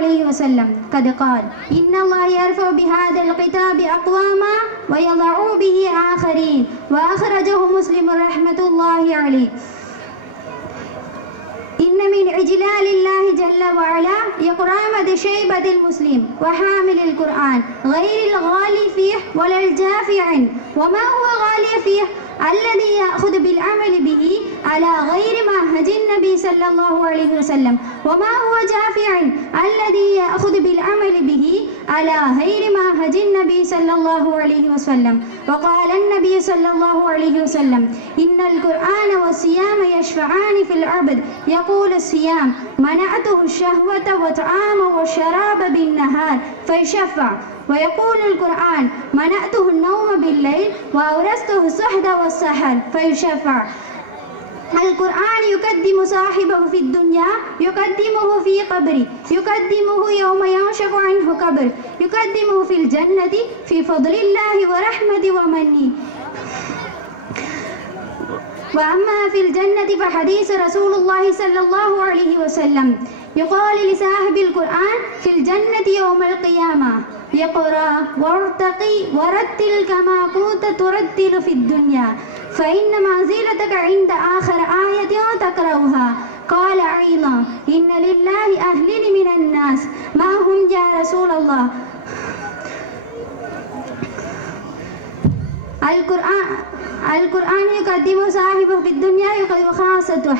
عليه وسلم قد قال إن الله يرفع بهذا الكتاب أقواما ويضع به آخرين وأخرجه مسلم رحمة الله عليه. إن من إجلال الله جل وعلا إكرام شيبة المسلم وحامل القرآن غير الغالي فيه ولا الجافي عنه. وما هو غالي فيه؟ الذي يأخذ بالعمل به على غير منهج النبي صلى الله عليه وسلم. وما هو جافع الذي يأخذ بالعمل به على غير منهج النبي صلى الله عليه وسلم. وقال النبي صلى الله عليه وسلم إن القرآن والصيام يشفعان في العبد. يقول الصيام منعته الشهوة والطعام والشراب بالنهار فيشفع. ويقول القرآن منعته النوم بالليل وأورثته الصحد والسحر فيشفع. القرآن يقدم صاحبه في الدنيا، يقدمه في قبره، يقدمه يوم ينشق عنه قبر، يقدمه في الجنة في فضل الله ورحمة ومنه. وأما في الجنة فحديث رسول الله صلى الله عليه وسلم يقال لصاحب القرآن في الجنة يوم القيامة اقرأ وارتقي ورتل كما كنت ترتل في الدنيا فإن منزلتك عند آخر آية تقرأها. قال أيضا إن لله أهل من الناس ما هم يا رسول الله؟ القرآن يقدم صاحبه في الدنيا وخاصته.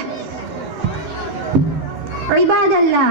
عباد الله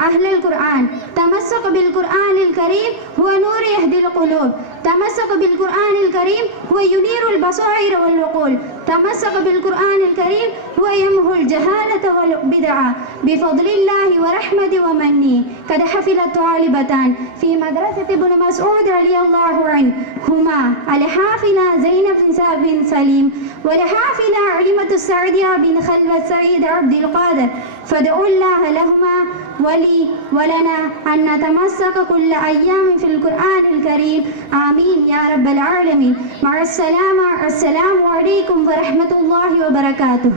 أهل القرآن تمسك بالقرآن الكريم هو نور يهدي القلوب. تمسك بالقرآن الكريم هو ينير البصائر والعقول. تمسك بالقرآن الكريم هو يمحو الجهالة والبدعة بفضل الله ورحمة ومنه. قد حفلت طالبتان في مدرسة ابن مسعود رضي الله عنه هما الحافلة زينب بن سليم والحافلة علمة السعدية بن خلوة سعيد عبد القادر. فادعوا الله لهما ولي ولنا أن نتمسك كل أيام في القرآن الكريم. آمين يا رب العالمين. مع السلامة. السلام عليكم ورحمة الله وبركاته.